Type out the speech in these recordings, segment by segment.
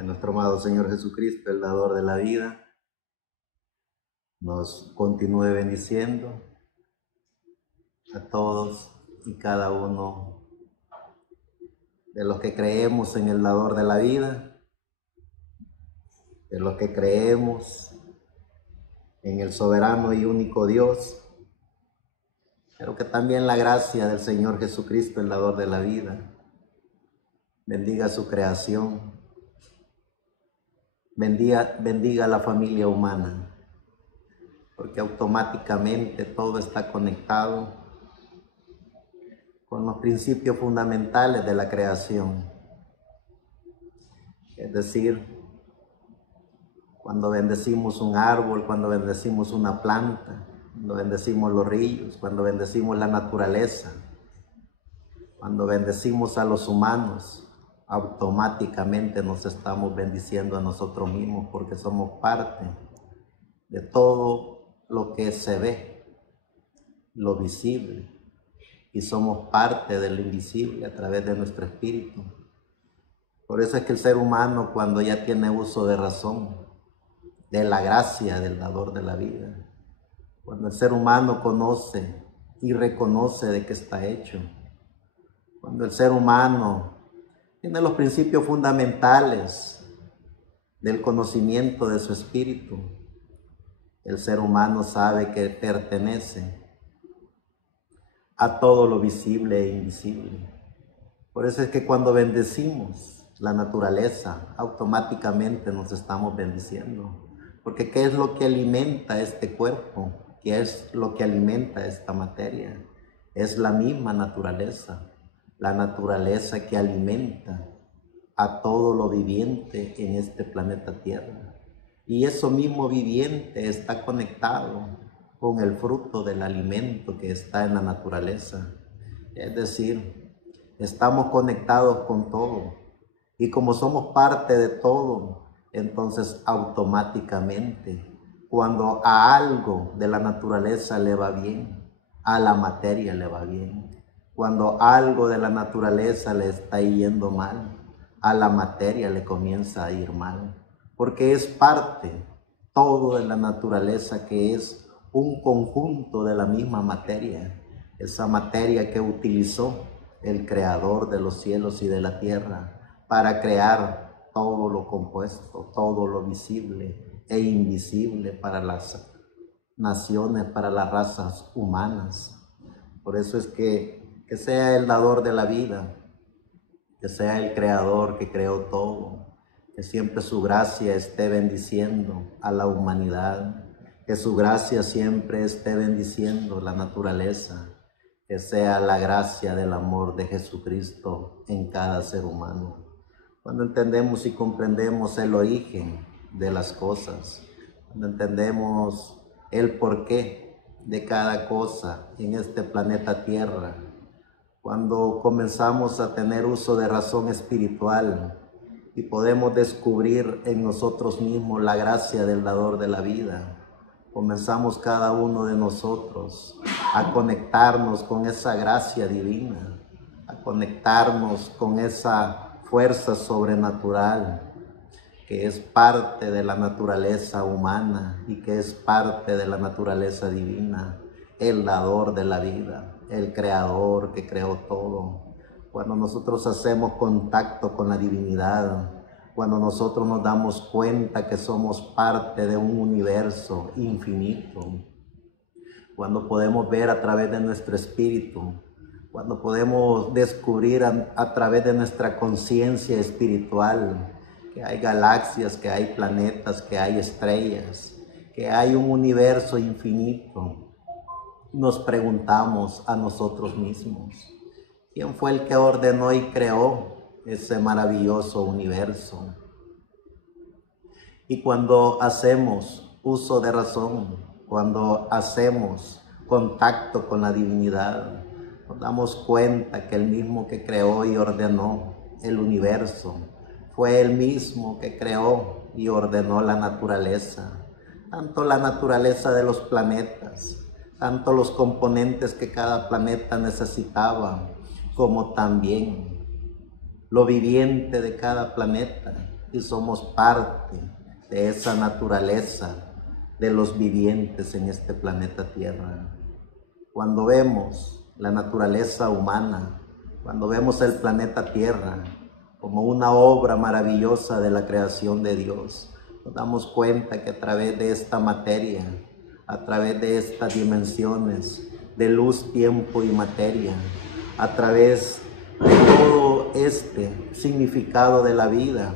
Que nuestro amado Señor Jesucristo, el dador de la vida, nos continúe bendiciendo a todos y cada uno de los que creemos en el dador de la vida, de los que creemos en el soberano y único Dios, pero que también la gracia del Señor Jesucristo, el dador de la vida, bendiga su creación, bendiga a la familia humana, porque automáticamente todo está conectado con los principios fundamentales de la creación. Es decir, cuando bendecimos un árbol, cuando bendecimos una planta, cuando bendecimos los ríos, cuando bendecimos la naturaleza, cuando bendecimos a los humanos, automáticamente nos estamos bendiciendo a nosotros mismos, porque somos parte de todo lo que se ve, lo visible, y somos parte de lo invisible a través de nuestro espíritu. Por eso es que el ser humano, cuando ya tiene uso de razón, de la gracia del dador de la vida, cuando el ser humano conoce y reconoce de qué está hecho, cuando el ser humano tiene los principios fundamentales del conocimiento de su espíritu, el ser humano sabe que pertenece a todo lo visible e invisible. Por eso es que cuando bendecimos la naturaleza, automáticamente nos estamos bendiciendo. Porque ¿qué es lo que alimenta este cuerpo? ¿Qué es lo que alimenta esta materia? Es la misma naturaleza, la naturaleza que alimenta a todo lo viviente en este planeta Tierra. Y eso mismo viviente está conectado con el fruto del alimento que está en la naturaleza. Es decir, estamos conectados con todo. Y como somos parte de todo, entonces automáticamente, cuando a algo de la naturaleza le va bien, a la materia le va bien. Cuando algo de la naturaleza le está yendo mal, a la materia le comienza a ir mal. Porque es parte todo de la naturaleza, que es un conjunto de la misma materia. Esa materia que utilizó el creador de los cielos y de la tierra para crear todo lo compuesto, todo lo visible e invisible para las naciones, para las razas humanas. Por eso es que sea el dador de la vida, que sea el creador que creó todo, que siempre su gracia esté bendiciendo a la humanidad, que su gracia siempre esté bendiciendo la naturaleza, que sea la gracia del amor de Jesucristo en cada ser humano. Cuando entendemos y comprendemos el origen de las cosas, cuando entendemos el porqué de cada cosa en este planeta Tierra, cuando comenzamos a tener uso de razón espiritual y podemos descubrir en nosotros mismos la gracia del dador de la vida, comenzamos cada uno de nosotros a conectarnos con esa gracia divina, a conectarnos con esa fuerza sobrenatural que es parte de la naturaleza humana y que es parte de la naturaleza divina, el dador de la vida, el creador que creó todo. Cuando nosotros hacemos contacto con la divinidad, cuando nosotros nos damos cuenta que somos parte de un universo infinito, cuando podemos ver a través de nuestro espíritu, cuando podemos descubrir a través de nuestra conciencia espiritual que hay galaxias, que hay planetas, que hay estrellas, que hay un universo infinito, nos preguntamos a nosotros mismos, ¿quién fue el que ordenó y creó ese maravilloso universo? Y cuando hacemos uso de razón, cuando hacemos contacto con la divinidad, nos damos cuenta que el mismo que creó y ordenó el universo fue el mismo que creó y ordenó la naturaleza, tanto la naturaleza de los planetas, tanto los componentes que cada planeta necesitaba, como también lo viviente de cada planeta, y somos parte de esa naturaleza de los vivientes en este planeta Tierra. Cuando vemos la naturaleza humana, cuando vemos el planeta Tierra como una obra maravillosa de la creación de Dios, nos damos cuenta que a través de esta materia, a través de estas dimensiones de luz, tiempo y materia, a través de todo este significado de la vida,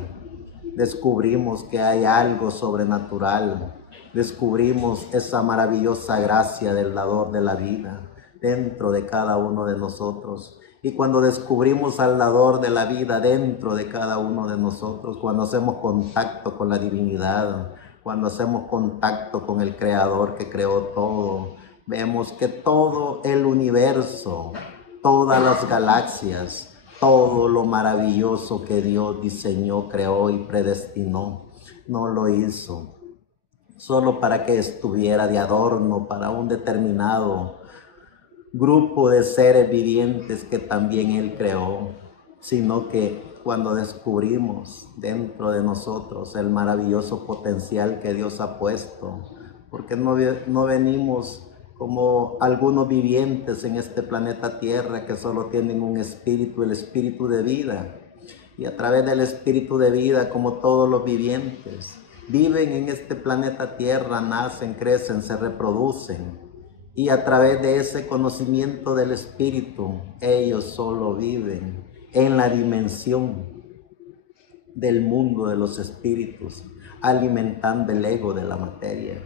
descubrimos que hay algo sobrenatural, descubrimos esa maravillosa gracia del dador de la vida dentro de cada uno de nosotros. Y cuando descubrimos al dador de la vida dentro de cada uno de nosotros, cuando hacemos contacto con la divinidad, cuando hacemos contacto con el Creador que creó todo, vemos que todo el universo, todas las galaxias, todo lo maravilloso que Dios diseñó, creó y predestinó, no lo hizo solo para que estuviera de adorno para un determinado grupo de seres vivientes que también Él creó, sino que cuando descubrimos dentro de nosotros el maravilloso potencial que Dios ha puesto, porque no venimos como algunos vivientes en este planeta Tierra que solo tienen un espíritu, el espíritu de vida, y a través del espíritu de vida, como todos los vivientes, viven en este planeta Tierra, nacen, crecen, se reproducen, y a través de ese conocimiento del espíritu, ellos solo viven en la dimensión del mundo de los espíritus, alimentando el ego de la materia.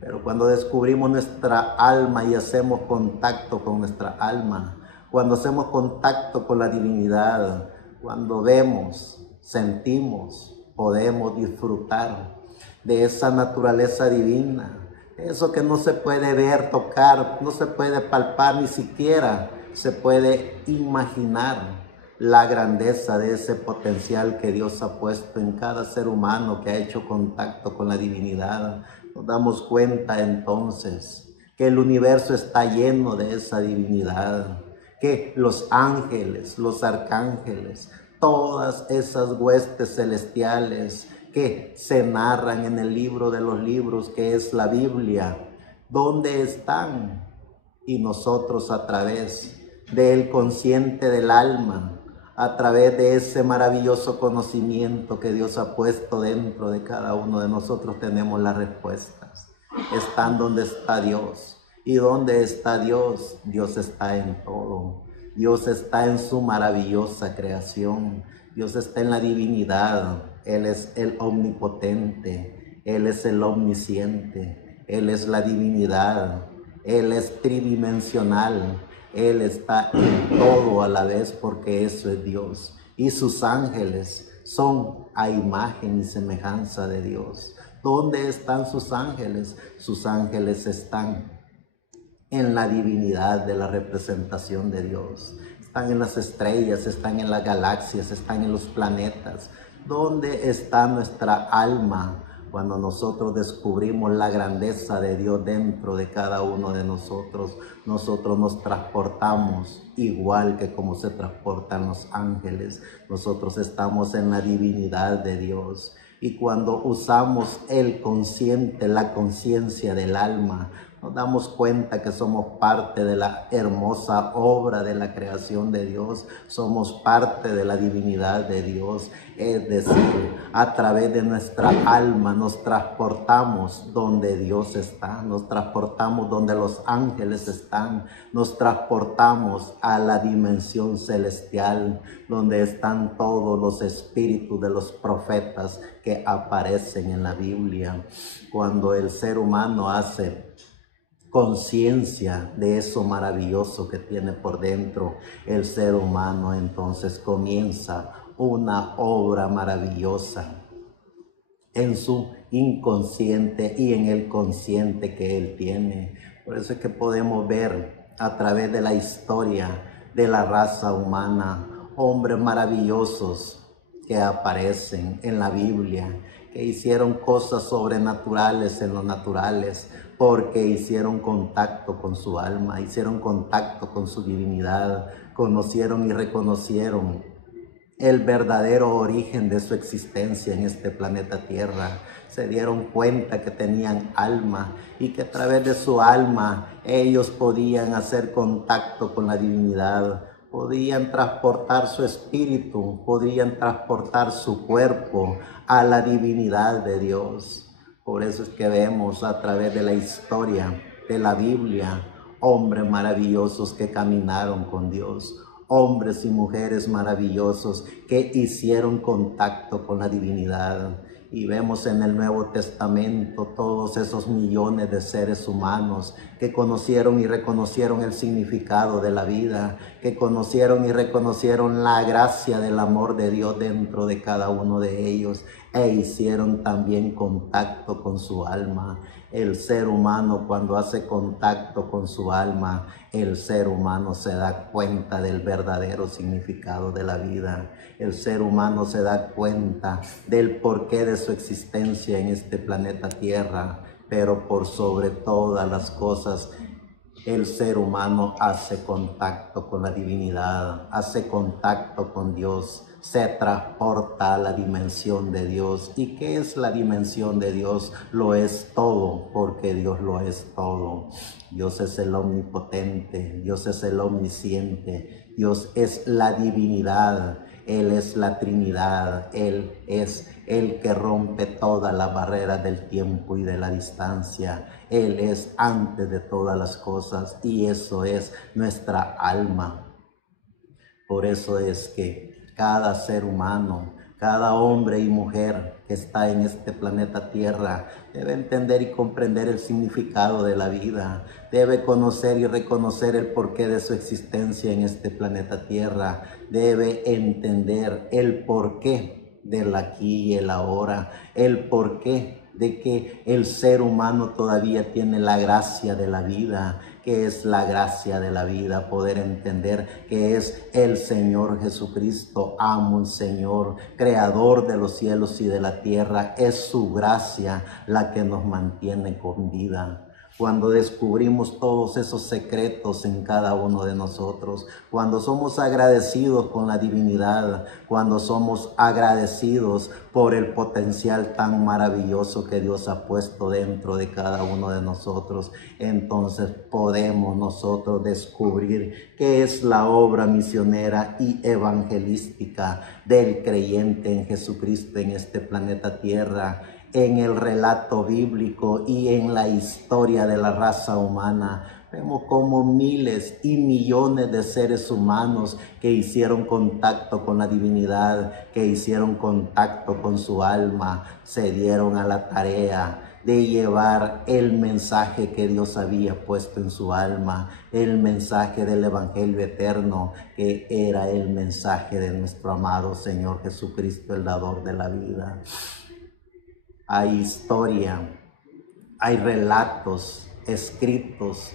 Pero cuando descubrimos nuestra alma y hacemos contacto con nuestra alma, cuando hacemos contacto con la divinidad, cuando vemos, sentimos, podemos disfrutar de esa naturaleza divina, eso que no se puede ver, tocar, no se puede palpar, ni siquiera se puede imaginar la grandeza de ese potencial que Dios ha puesto en cada ser humano que ha hecho contacto con la divinidad. Nos damos cuenta entonces que el universo está lleno de esa divinidad, que los ángeles, los arcángeles, todas esas huestes celestiales que se narran en el libro de los libros que es la Biblia, ¿dónde están? Y nosotros a través del consciente del alma, a través de ese maravilloso conocimiento que Dios ha puesto dentro de cada uno de nosotros, tenemos las respuestas. Están donde está Dios. ¿Y dónde está Dios? Dios está en todo. Dios está en su maravillosa creación. Dios está en la divinidad. Él es el omnipotente. Él es el omnisciente. Él es la divinidad. Él es tridimensional. Él está en todo a la vez porque eso es Dios. Y sus ángeles son a imagen y semejanza de Dios. ¿Dónde están sus ángeles? Sus ángeles están en la divinidad de la representación de Dios. Están en las estrellas, están en las galaxias, están en los planetas. ¿Dónde está nuestra alma cuando nosotros descubrimos la grandeza de Dios dentro de cada uno de nosotros? Nosotros nos transportamos igual que como se transportan los ángeles. Nosotros estamos en la divinidad de Dios. Y cuando usamos el consciente, la conciencia del alma, nos damos cuenta que somos parte de la hermosa obra de la creación de Dios, somos parte de la divinidad de Dios, es decir, a través de nuestra alma nos transportamos donde Dios está, nos transportamos donde los ángeles están, nos transportamos a la dimensión celestial, donde están todos los espíritus de los profetas que aparecen en la Biblia. Cuando el ser humano hace conciencia de eso maravilloso que tiene por dentro, el ser humano entonces comienza una obra maravillosa en su inconsciente y en el consciente que él tiene. Por eso es que podemos ver a través de la historia de la raza humana hombres maravillosos que aparecen en la Biblia, que hicieron cosas sobrenaturales en lo naturales, porque hicieron contacto con su alma, hicieron contacto con su divinidad, conocieron y reconocieron el verdadero origen de su existencia en este planeta Tierra. Se dieron cuenta que tenían alma y que a través de su alma ellos podían hacer contacto con la divinidad, podían transportar su espíritu, podían transportar su cuerpo a la divinidad de Dios. Por eso es que vemos a través de la historia de la Biblia hombres maravillosos que caminaron con Dios, hombres y mujeres maravillosos que hicieron contacto con la divinidad. Y vemos en el Nuevo Testamento todos esos millones de seres humanos que conocieron y reconocieron el significado de la vida, que conocieron y reconocieron la gracia del amor de Dios dentro de cada uno de ellos e hicieron también contacto con su alma. El ser humano, cuando hace contacto con su alma, el ser humano se da cuenta del verdadero significado de la vida. El ser humano se da cuenta del porqué de su existencia en este planeta Tierra, pero por sobre todas las cosas, el ser humano hace contacto con la divinidad, hace contacto con Dios, se transporta a la dimensión de Dios. ¿Y qué es la dimensión de Dios? Lo es todo, porque Dios lo es todo. Dios es el omnipotente, Dios es el omnisciente, Dios es la divinidad, Él es la Trinidad, Él es el que rompe todas las barreras del tiempo y de la distancia. Él es antes de todas las cosas y eso es nuestra alma. Por eso es que cada ser humano, cada hombre y mujer que está en este planeta Tierra debe entender y comprender el significado de la vida, debe conocer y reconocer el porqué de su existencia en este planeta Tierra, debe entender el porqué del aquí y el ahora, el porqué de que el ser humano todavía tiene la gracia de la vida. ¿Qué es la gracia de la vida? Poder entender que es el Señor Jesucristo, amo y Señor, creador de los cielos y de la tierra. Es su gracia la que nos mantiene con vida. Cuando descubrimos todos esos secretos en cada uno de nosotros, cuando somos agradecidos con la divinidad, cuando somos agradecidos por el potencial tan maravilloso que Dios ha puesto dentro de cada uno de nosotros, entonces podemos nosotros descubrir qué es la obra misionera y evangelística del creyente en Jesucristo en este planeta Tierra, en el relato bíblico y en la historia de la raza humana. Vemos como miles y millones de seres humanos que hicieron contacto con la divinidad, que hicieron contacto con su alma, se dieron a la tarea de llevar el mensaje que Dios había puesto en su alma, el mensaje del Evangelio eterno, que era el mensaje de nuestro amado Señor Jesucristo, el dador de la vida. Hay historia, hay relatos escritos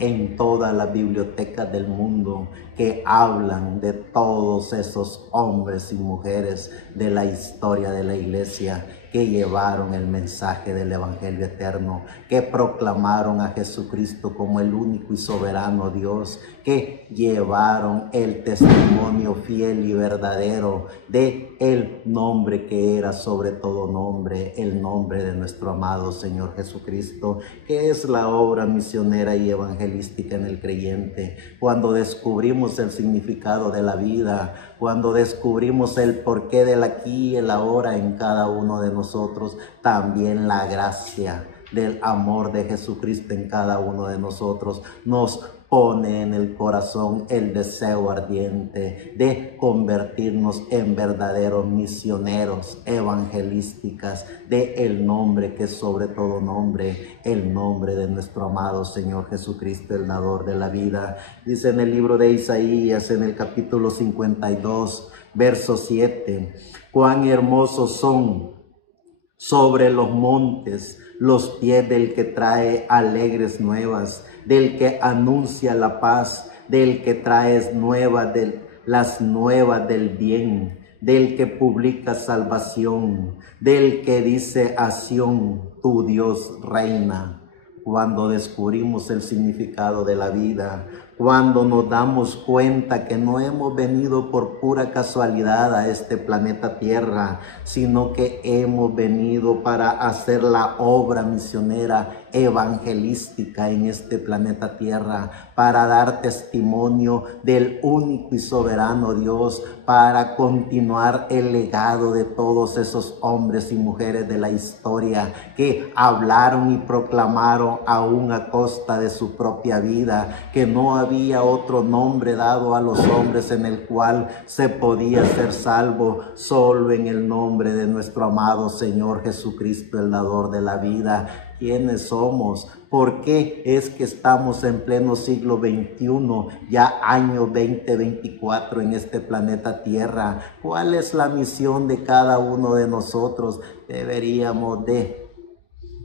en todas las bibliotecas del mundo que hablan de todos esos hombres y mujeres de la historia de la iglesia que llevaron el mensaje del Evangelio eterno, que proclamaron a Jesucristo como el único y soberano Dios, que llevaron el testimonio fiel y verdadero de el nombre que era sobre todo nombre, el nombre de nuestro amado Señor Jesucristo, que es la obra misionera y evangelística en el creyente. Cuando descubrimos el significado de la vida, cuando descubrimos el porqué del aquí y el ahora en cada uno de nosotros, también la gracia del amor de Jesucristo en cada uno de nosotros nos pone en el corazón el deseo ardiente de convertirnos en verdaderos misioneros evangelísticas de el nombre que es sobre todo nombre, el nombre de nuestro amado Señor Jesucristo, el dador de la vida. Dice en el libro de Isaías, en el capítulo 52, verso 7, cuán hermosos son sobre los montes los pies del que trae alegres nuevas, del que anuncia la paz, del que trae las nuevas del bien, del que publica salvación, del que dice a Sión, tu Dios reina. Cuando descubrimos el significado de la vida, cuando nos damos cuenta que no hemos venido por pura casualidad a este planeta Tierra, sino que hemos venido para hacer la obra misionera evangelística en este planeta Tierra, para dar testimonio del único y soberano Dios, para continuar el legado de todos esos hombres y mujeres de la historia que hablaron y proclamaron aún a costa de su propia vida, que no había otro nombre dado a los hombres en el cual se podía ser salvo, solo en el nombre de nuestro amado Señor Jesucristo, el dador de la vida. ¿Quiénes somos? ¿Por qué es que estamos en pleno siglo XXI, ya año 2024 en este planeta Tierra? ¿Cuál es la misión de cada uno de nosotros? Deberíamos de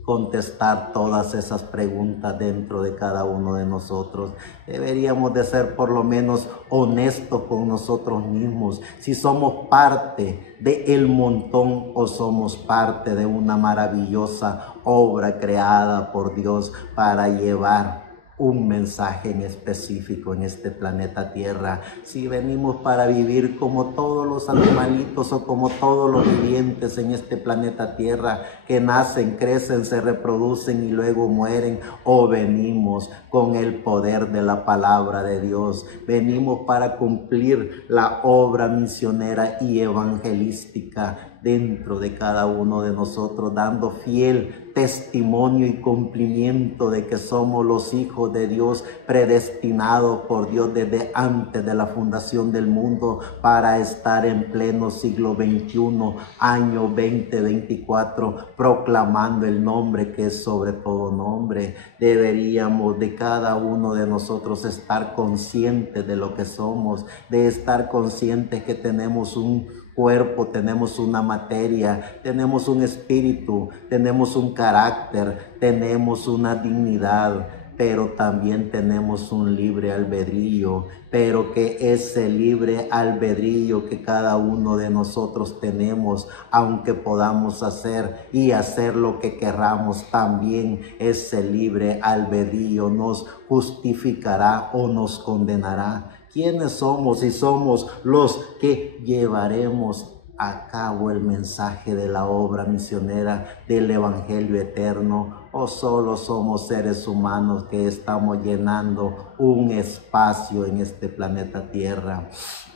contestar todas esas preguntas dentro de cada uno de nosotros. Deberíamos de ser por lo menos honestos con nosotros mismos. Si somos parte del montón o somos parte de una maravillosa obra creada por Dios para llevar un mensaje en específico en este planeta Tierra. Si venimos para vivir como todos los animalitos o como todos los vivientes en este planeta Tierra, que nacen, crecen, se reproducen y luego mueren, o venimos con el poder de la palabra de Dios, venimos para cumplir la obra misionera y evangelística dentro de cada uno de nosotros, dando fiel testimonio y cumplimiento de que somos los hijos de Dios, predestinados por Dios desde antes de la fundación del mundo para estar en pleno siglo XXI, año 2024, proclamando el nombre que es sobre todo nombre. Deberíamos de cada uno de nosotros estar conscientes de lo que somos, de estar conscientes que tenemos un cuerpo, tenemos una materia, tenemos un espíritu, tenemos un carácter, tenemos una dignidad, pero también tenemos un libre albedrío, pero que ese libre albedrío que cada uno de nosotros tenemos, aunque podamos hacer y hacer lo que querramos, también ese libre albedrío nos justificará o nos condenará. ¿Quiénes somos? Y somos los que llevaremos a cabo el mensaje de la obra misionera del Evangelio eterno, o solo somos seres humanos que estamos llenando un espacio en este planeta Tierra.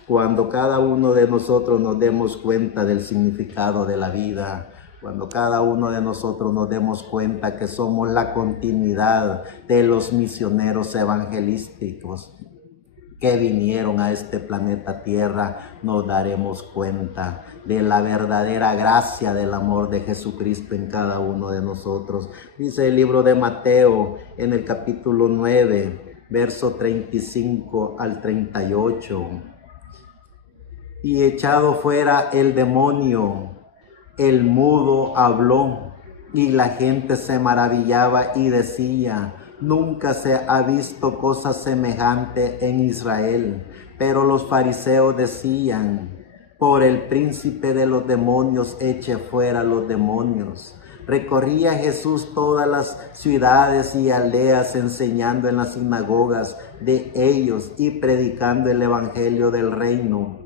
Cuando cada uno de nosotros nos demos cuenta del significado de la vida, cuando cada uno de nosotros nos demos cuenta que somos la continuidad de los misioneros evangelísticos que vinieron a este planeta Tierra, nos daremos cuenta de la verdadera gracia del amor de Jesucristo en cada uno de nosotros. Dice el libro de Mateo en el capítulo 9, verso 35 al 38. Y echado fuera el demonio, el mudo habló, y la gente se maravillaba y decía: nunca se ha visto cosa semejante en Israel. Pero los fariseos decían: por el príncipe de los demonios eche fuera los demonios. Recorría Jesús todas las ciudades y aldeas, enseñando en las sinagogas de ellos y predicando el evangelio del reino,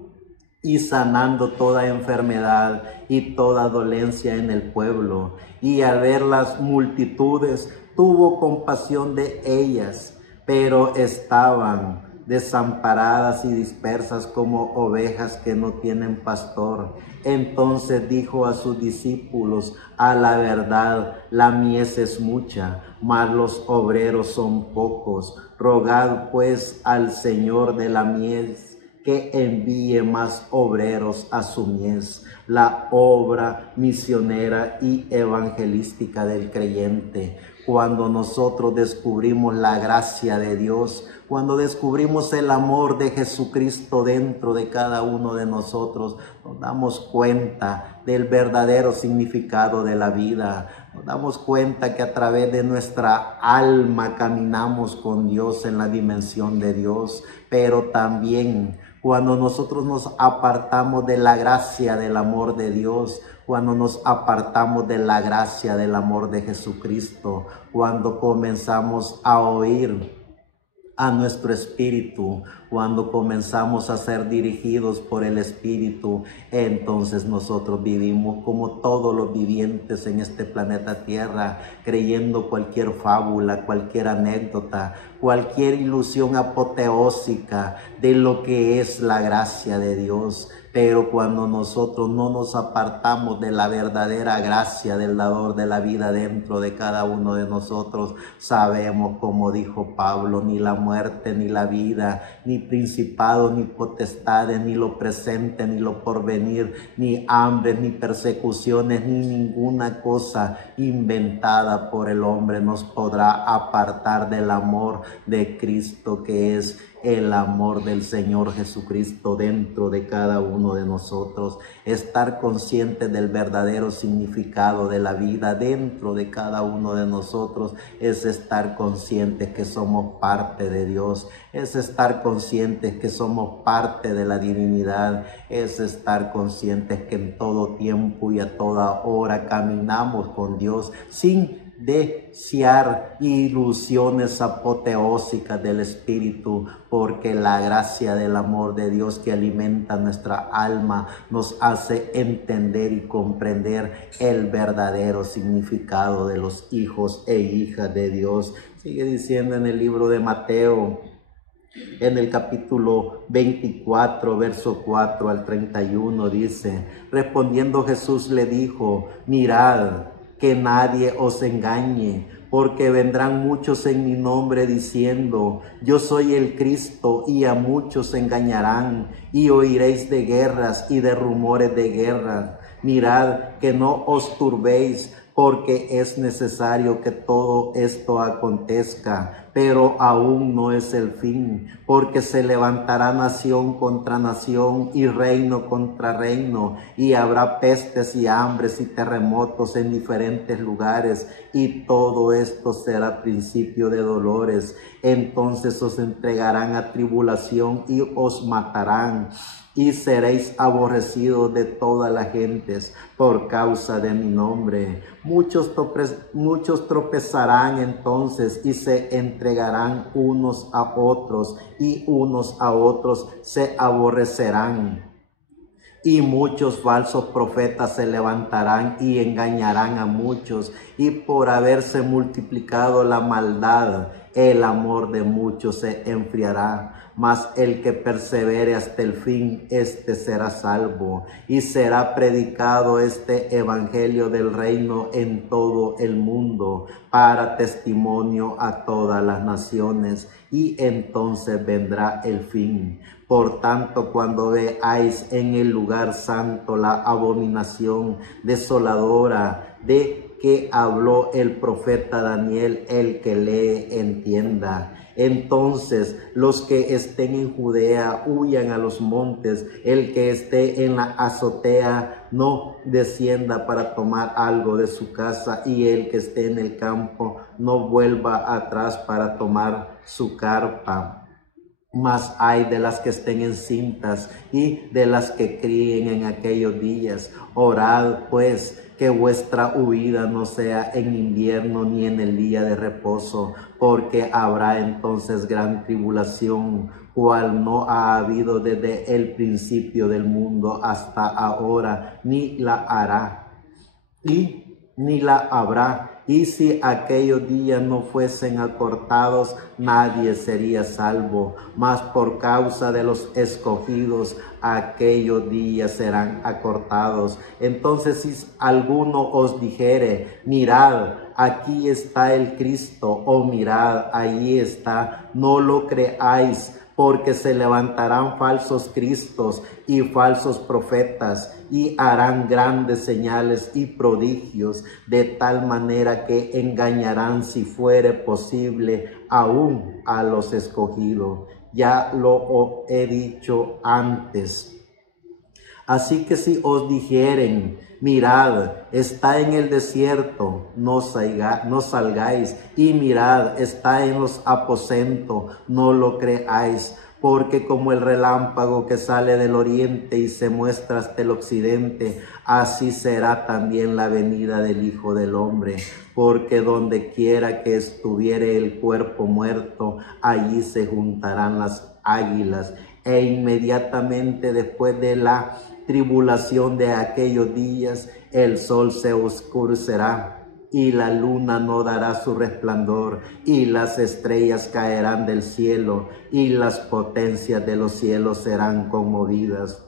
y sanando toda enfermedad y toda dolencia en el pueblo. Y al ver las multitudes, tuvo compasión de ellas, pero estaban desamparadas y dispersas como ovejas que no tienen pastor. Entonces dijo a sus discípulos: a la verdad, la mies es mucha, mas los obreros son pocos. Rogad pues al Señor de la mies que envíe más obreros a su mies. La obra misionera y evangelística del creyente. Cuando nosotros descubrimos la gracia de Dios, cuando descubrimos el amor de Jesucristo dentro de cada uno de nosotros, nos damos cuenta del verdadero significado de la vida. Nos damos cuenta que a través de nuestra alma caminamos con Dios en la dimensión de Dios, pero también cuando nosotros nos apartamos de la gracia del amor de Dios, cuando nos apartamos de la gracia del amor de Jesucristo, cuando comenzamos a oír a nuestro espíritu. Cuando comenzamos a ser dirigidos por el Espíritu, entonces nosotros vivimos como todos los vivientes en este planeta Tierra, creyendo cualquier fábula, cualquier anécdota, cualquier ilusión apoteósica de lo que es la gracia de Dios. Pero cuando nosotros no nos apartamos de la verdadera gracia del dador de la vida dentro de cada uno de nosotros, sabemos, como dijo Pablo, ni la muerte, ni la vida, ni principados, ni potestades, ni lo presente, ni lo porvenir, ni hambre, ni persecuciones, ni ninguna cosa inventada por el hombre nos podrá apartar del amor de Cristo, que es el amor del Señor Jesucristo dentro de cada uno de nosotros. Estar conscientes del verdadero significado de la vida dentro de cada uno de nosotros es estar conscientes que somos parte de Dios, es estar conscientes que somos parte de la divinidad, es estar conscientes que en todo tiempo y a toda hora caminamos con Dios sin desear ilusiones apoteósicas del Espíritu, porque la gracia del amor de Dios que alimenta nuestra alma nos hace entender y comprender el verdadero significado de los hijos e hijas de Dios. Sigue diciendo en el libro de Mateo, en el capítulo 24, verso 4 al 31, dice: respondiendo Jesús le dijo: mirad que nadie os engañe, porque vendrán muchos en mi nombre diciendo: yo soy el Cristo, y a muchos engañarán, y oiréis de guerras y de rumores de guerras. Mirad que no os turbéis, porque es necesario que todo esto acontezca, pero aún no es el fin, porque se levantará nación contra nación y reino contra reino, y habrá pestes y hambres y terremotos en diferentes lugares, y todo esto será principio de dolores. Entonces os entregarán a tribulación y os matarán, y seréis aborrecidos de todas las gentes por causa de mi nombre. Muchos tropezarán entonces y se entregarán unos a otros, y unos a otros se aborrecerán. Y muchos falsos profetas se levantarán y engañarán a muchos, y por haberse multiplicado la maldad, el amor de muchos se enfriará. Mas el que persevere hasta el fin, éste será salvo. Y será predicado este evangelio del reino en todo el mundo, para testimonio a todas las naciones, y entonces vendrá el fin. Por tanto, cuando veáis en el lugar santo la abominación desoladora de que habló el profeta Daniel, el que lee entienda. Entonces los que estén en Judea huyan a los montes, el que esté en la azotea no descienda para tomar algo de su casa, y el que esté en el campo no vuelva atrás para tomar su carpa. Mas hay de las que estén encintas y de las que críen en aquellos días. Orad pues que vuestra huida no sea en invierno ni en el día de reposo, porque habrá entonces gran tribulación, cual no ha habido desde el principio del mundo hasta ahora, ni la hará, ni la habrá. Y si aquellos días no fuesen acortados, nadie sería salvo. Mas por causa de los escogidos, aquellos días serán acortados. Entonces si alguno os dijere: mirad, aquí está el Cristo, o mirad, allí está, no lo creáis, porque se levantarán falsos cristos y falsos profetas, y harán grandes señales y prodigios, de tal manera que engañarán, si fuere posible, aún a los escogidos. Ya lo he dicho antes. Así que si os dijeren: mirad, está en el desierto, no salgáis, y mirad, está en los aposentos, no lo creáis, porque como el relámpago que sale del oriente y se muestra hasta el occidente, así será también la venida del Hijo del Hombre. Porque donde quiera que estuviere el cuerpo muerto, allí se juntarán las águilas. E inmediatamente después de la tribulación de aquellos días, el sol se oscurecerá y la luna no dará su resplandor, y las estrellas caerán del cielo, y las potencias de los cielos serán conmovidas.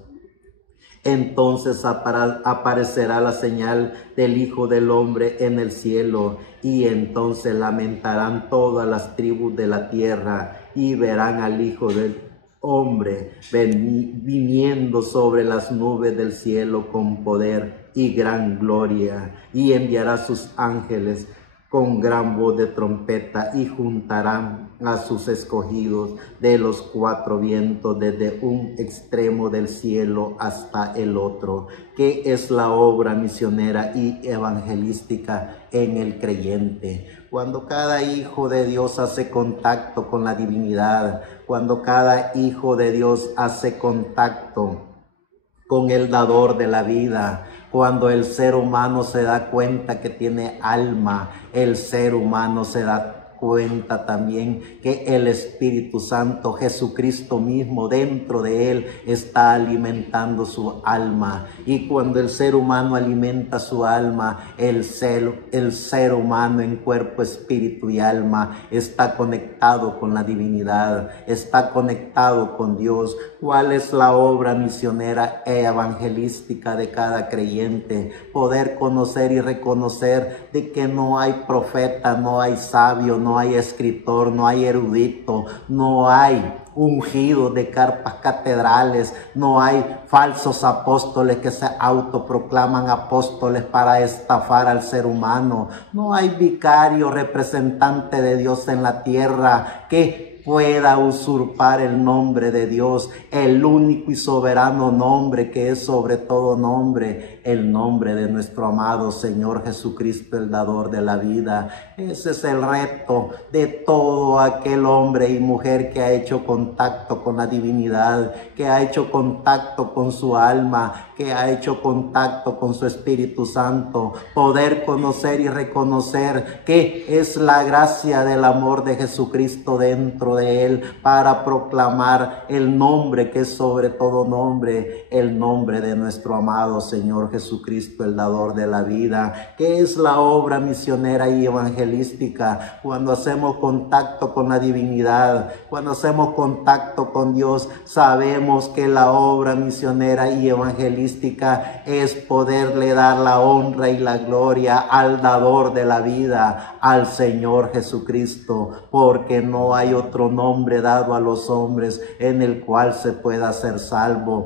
Entonces aparecerá la señal del Hijo del Hombre en el cielo, y entonces lamentarán todas las tribus de la tierra, y verán al Hijo del Hombre viniendo sobre las nubes del cielo con poder y gran gloria, y enviará sus ángeles con gran voz de trompeta, y juntarán a sus escogidos de los cuatro vientos, desde un extremo del cielo hasta el otro, que es la obra misionera y evangelística en el creyente. Cuando cada hijo de Dios hace contacto con la divinidad, cuando cada hijo de Dios hace contacto con el dador de la vida, cuando el ser humano se da cuenta que tiene alma, el ser humano se da cuenta también que el Espíritu Santo, Jesucristo mismo, dentro de él está alimentando su alma. Y cuando el ser humano alimenta su alma, el ser humano en cuerpo, espíritu y alma está conectado con la divinidad, está conectado con Dios. ¿Cuál es la obra misionera e evangelística de cada creyente? Poder conocer y reconocer de que no hay profeta, no hay sabio, no hay escritor, no hay erudito, no hay ungidos de carpas catedrales, no hay falsos apóstoles que se autoproclaman apóstoles para estafar al ser humano, no hay vicario representante de Dios en la tierra que pueda usurpar el nombre de Dios, el único y soberano nombre que es sobre todo nombre, el nombre de nuestro amado Señor Jesucristo, el dador de la vida. Ese es el reto de todo aquel hombre y mujer que ha hecho contacto con la divinidad, que ha hecho contacto con su alma, que ha hecho contacto con su Espíritu Santo, poder conocer y reconocer que es la gracia del amor de Jesucristo dentro de él, para proclamar el nombre que es sobre todo nombre, el nombre de nuestro amado Señor Jesucristo, el dador de la vida, que es la obra misionera y evangelística. Cuando hacemos contacto con la divinidad, cuando hacemos contacto con Dios, sabemos que la obra misionera y evangelística es poderle dar la honra y la gloria al dador de la vida, al Señor Jesucristo, porque no hay otro nombre dado a los hombres en el cual se pueda ser salvo.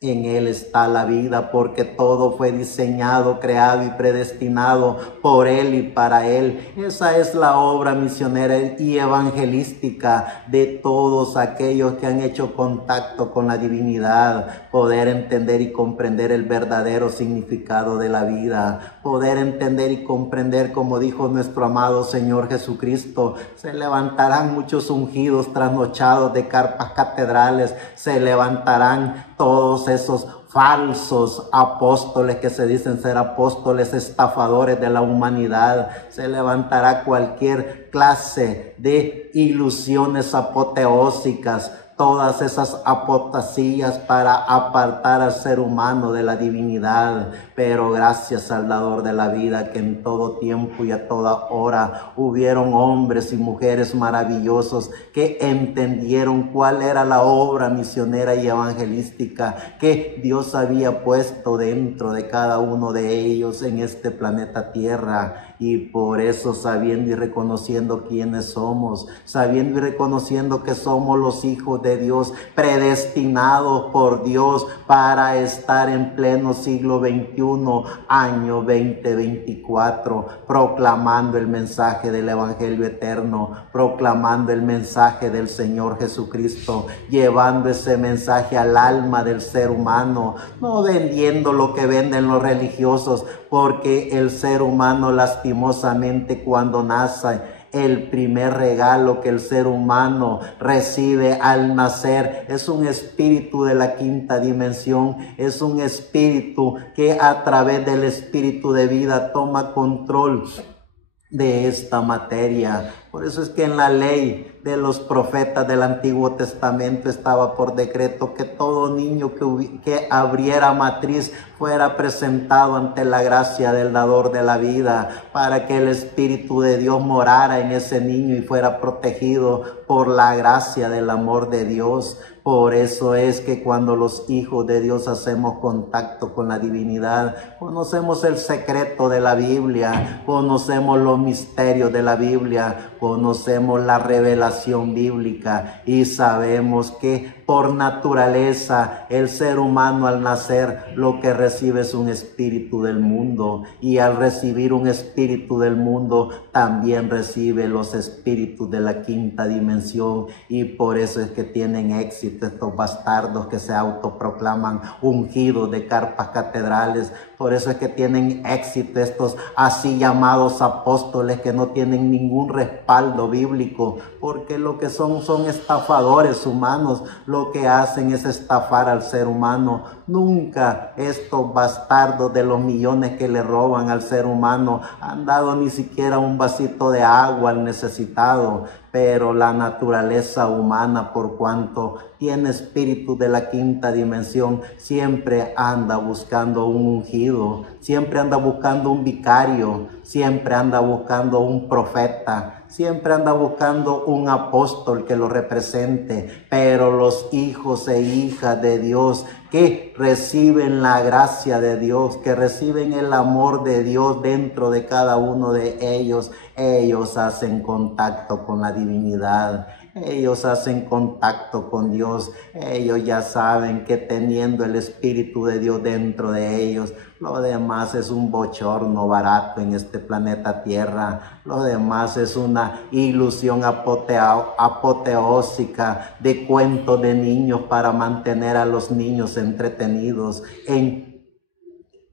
En él está la vida, porque todo fue diseñado, creado y predestinado por él y para él. Esa es la obra misionera y evangelística de todos aquellos que han hecho contacto con la divinidad, poder entender y comprender el verdadero significado de la vida, poder entender y comprender, como dijo nuestro amado Señor Jesucristo, se levantarán muchos ungidos trasnochados de carpas catedrales, se levantarán todos esos falsos apóstoles que se dicen ser apóstoles, estafadores de la humanidad. Se levantará cualquier clase de ilusiones apoteósicas, todas esas apostasías para apartar al ser humano de la divinidad. Pero gracias al dador de la vida, que en todo tiempo y a toda hora hubieron hombres y mujeres maravillosos que entendieron cuál era la obra misionera y evangelística que Dios había puesto dentro de cada uno de ellos en este planeta Tierra. Y por eso, sabiendo y reconociendo quiénes somos, sabiendo y reconociendo que somos los hijos de Dios, predestinados por Dios para estar en pleno siglo XXI, año 2024, proclamando el mensaje del Evangelio eterno, proclamando el mensaje del Señor Jesucristo, llevando ese mensaje al alma del ser humano, no vendiendo lo que venden los religiosos, porque el ser humano lastimosamente cuando nace el primer regalo que el ser humano recibe al nacer es un espíritu de la quinta dimensión, es un espíritu que a través del espíritu de vida toma control de esta materia. Por eso es que en la ley de los profetas del Antiguo Testamento estaba por decreto que todo niño que abriera matriz fuera presentado ante la gracia del dador de la vida, para que el Espíritu de Dios morara en ese niño y fuera protegido por la gracia del amor de Dios. Por eso es que cuando los hijos de Dios hacemos contacto con la divinidad, conocemos el secreto de la Biblia, conocemos los misterios de la Biblia, conocemos la revelación bíblica y sabemos que por naturaleza el ser humano al nacer lo que recibe es un espíritu del mundo, y al recibir un espíritu del mundo también recibe los espíritus de la quinta dimensión, y por eso es que tienen éxito estos bastardos que se autoproclaman ungidos de carpas catedrales. Por eso es que tienen éxito estos así llamados apóstoles que no tienen ningún respaldo bíblico, porque lo que son estafadores humanos. Lo que hacen es estafar al ser humano. Nunca estos bastardos de los millones que le roban al ser humano han dado ni siquiera un vasito de agua al necesitado. Pero la naturaleza humana, por cuanto tiene espíritu de la quinta dimensión, siempre anda buscando un ungido, siempre anda buscando un vicario, siempre anda buscando un profeta, siempre anda buscando un apóstol que lo represente. Pero los hijos e hijas de Dios que reciben la gracia de Dios, que reciben el amor de Dios dentro de cada uno de ellos, ellos hacen contacto con la divinidad. Ellos hacen contacto con Dios. Ellos ya saben que teniendo el Espíritu de Dios dentro de ellos, lo demás es un bochorno barato en este planeta Tierra. Lo demás es una ilusión apoteósica de cuentos de niños para mantener a los niños entretenidos en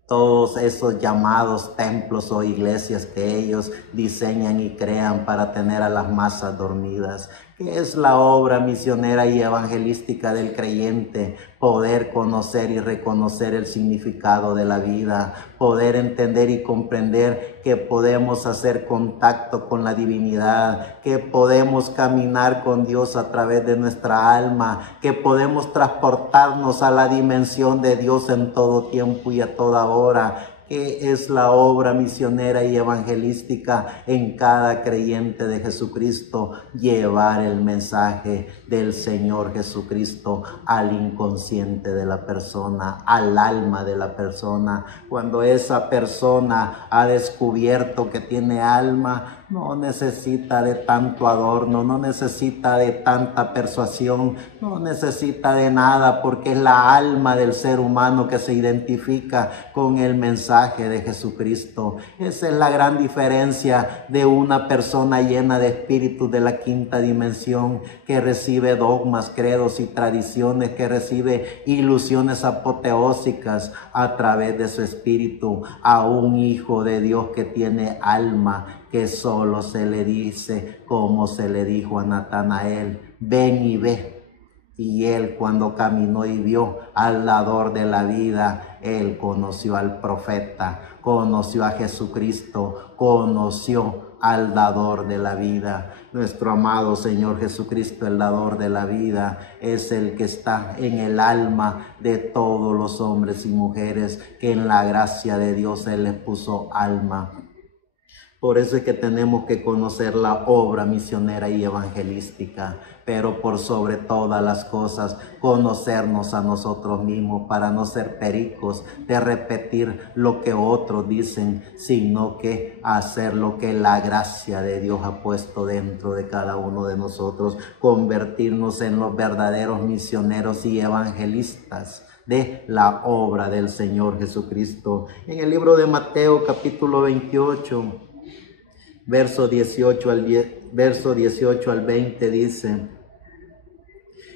todos esos llamados templos o iglesias que ellos diseñan y crean para tener a las masas dormidas. ¿Qué es la obra misionera y evangelística del creyente? Poder conocer y reconocer el significado de la vida, poder entender y comprender que podemos hacer contacto con la divinidad, que podemos caminar con Dios a través de nuestra alma, que podemos transportarnos a la dimensión de Dios en todo tiempo y a toda hora. Que es la obra misionera y evangelística en cada creyente de Jesucristo: llevar el mensaje del Señor Jesucristo al inconsciente de la persona, al alma de la persona. Cuando esa persona ha descubierto que tiene alma, no necesita de tanto adorno, no necesita de tanta persuasión, no necesita de nada, porque es la alma del ser humano que se identifica con el mensaje de Jesucristo. Esa es la gran diferencia de una persona llena de espíritu de la quinta dimensión, que recibe dogmas, credos y tradiciones, que recibe ilusiones apoteósicas a través de su espíritu, a un hijo de Dios que tiene alma, que solo se le dice como se le dijo a Natanael: ven y ve. Y él, cuando caminó y vio al dador de la vida, él conoció al profeta, conoció a Jesucristo, conoció al dador de la vida. Nuestro amado Señor Jesucristo, el dador de la vida, es el que está en el alma de todos los hombres y mujeres que en la gracia de Dios Él les puso alma. Por eso es que tenemos que conocer la obra misionera y evangelística, pero por sobre todas las cosas, conocernos a nosotros mismos para no ser pericos de repetir lo que otros dicen, sino que hacer lo que la gracia de Dios ha puesto dentro de cada uno de nosotros, convertirnos en los verdaderos misioneros y evangelistas de la obra del Señor Jesucristo. En el libro de Mateo, capítulo 28, verso 18 al 20 dice: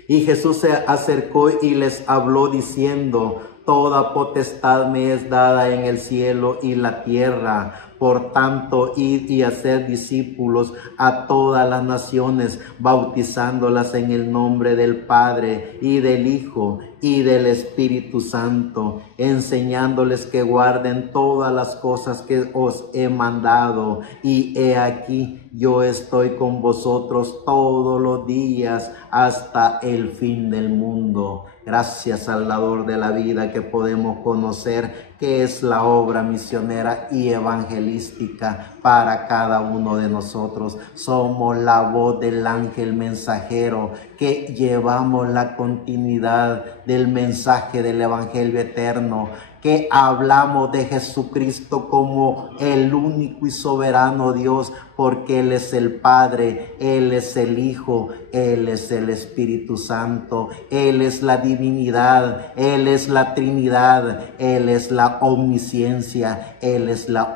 y Jesús se acercó y les habló diciendo: toda potestad me es dada en el cielo y la tierra. Por tanto, id y hacer discípulos a todas las naciones, bautizándolas en el nombre del Padre y del Hijo y del Espíritu Santo, enseñándoles que guarden todas las cosas que os he mandado. Y he aquí, yo estoy con vosotros todos los días hasta el fin del mundo. Gracias al dador de la vida, que podemos conocer qué es la obra misionera y evangelística para cada uno de nosotros. Somos la voz del ángel mensajero que llevamos la continuidad del mensaje del evangelio eterno, que hablamos de Jesucristo como el único y soberano Dios, porque Él es el Padre, Él es el Hijo, Él es el Espíritu Santo, Él es la divinidad, Él es la Trinidad, Él es la omnisciencia, Él es la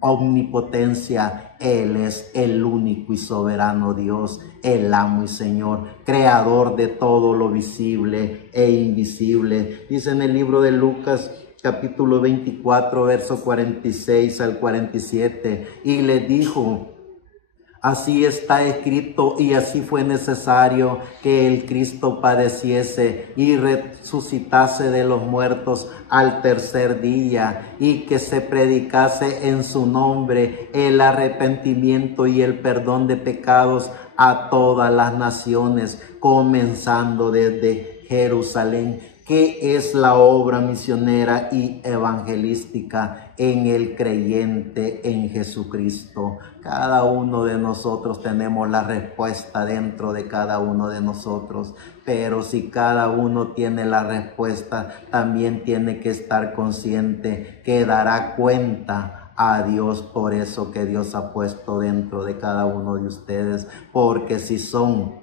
omnipotencia, Él es el único y soberano Dios, el amo y Señor, creador de todo lo visible e invisible. Dice en el libro de Lucas, capítulo 24, verso 46 al 47, y le dijo: así está escrito, y así fue necesario que el Cristo padeciese y resucitase de los muertos al tercer día, y que se predicase en su nombre el arrepentimiento y el perdón de pecados a todas las naciones, comenzando desde Jerusalén. ¿Qué es la obra misionera y evangelística en el creyente en Jesucristo? Cada uno de nosotros tenemos la respuesta dentro de cada uno de nosotros, pero si cada uno tiene la respuesta, también tiene que estar consciente que dará cuenta a Dios por eso que Dios ha puesto dentro de cada uno de ustedes, porque si son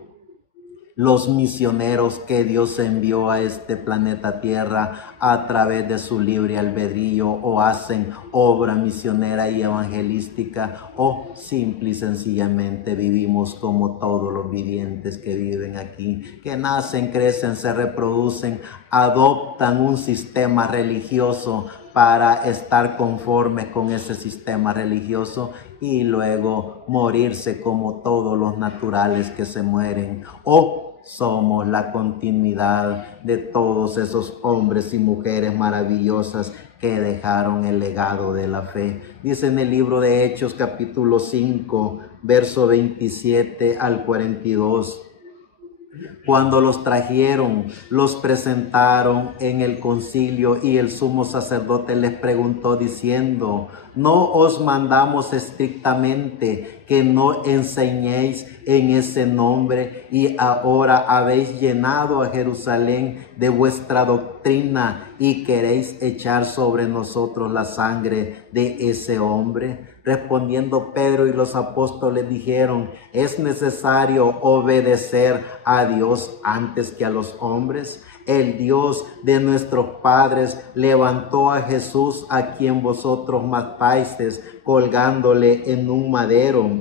los misioneros que Dios envió a este planeta Tierra a través de su libre albedrío, o hacen obra misionera y evangelística, o simple y sencillamente vivimos como todos los vivientes que viven aquí, que nacen, crecen, se reproducen, adoptan un sistema religioso para estar conformes con ese sistema religioso y luego morirse como todos los naturales que se mueren. O somos la continuidad de todos esos hombres y mujeres maravillosas que dejaron el legado de la fe. Dice en el libro de Hechos, capítulo 5, verso 27 al 42. Cuando los trajeron, los presentaron en el concilio, y el sumo sacerdote les preguntó diciendo: ¿no os mandamos estrictamente que no enseñéis en ese nombre, y ahora habéis llenado a Jerusalén de vuestra doctrina y queréis echar sobre nosotros la sangre de ese hombre? Respondiendo Pedro y los apóstoles dijeron: ¿es necesario obedecer a Dios antes que a los hombres? El Dios de nuestros padres levantó a Jesús, a quien vosotros matasteis, colgándole en un madero.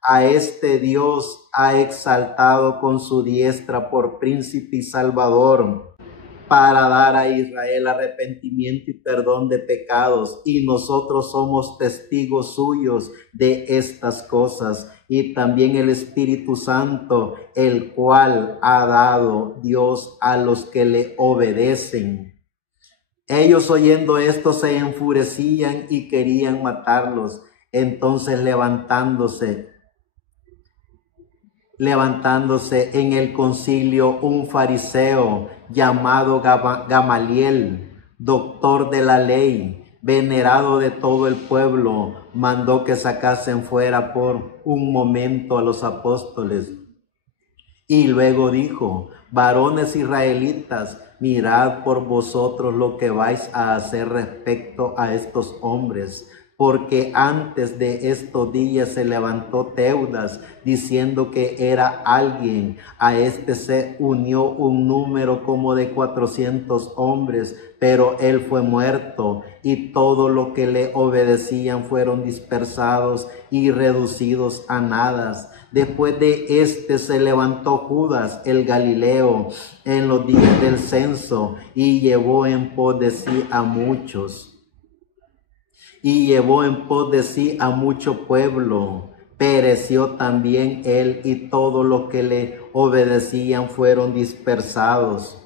A este Dios ha exaltado con su diestra por príncipe y salvador, para dar a Israel arrepentimiento y perdón de pecados, y nosotros somos testigos suyos de estas cosas, y también el Espíritu Santo, el cual ha dado Dios a los que le obedecen. Ellos, oyendo esto, se enfurecían y querían matarlos. Entonces levantándose en el concilio un fariseo llamado Gamaliel, doctor de la ley, venerado de todo el pueblo, mandó que sacasen fuera por un momento a los apóstoles. Y luego dijo: varones israelitas, mirad por vosotros lo que vais a hacer respecto a estos hombres. Porque antes de estos días se levantó Teudas, diciendo que era alguien. A este se unió un número como de 400 hombres, pero él fue muerto, y todo lo que le obedecían fueron dispersados y reducidos a nada. Después de este se levantó Judas el Galileo en los días del censo, y llevó en pos de sí a muchos, y llevó en pos de sí a mucho pueblo. Pereció también él, y todos los que le obedecían fueron dispersados.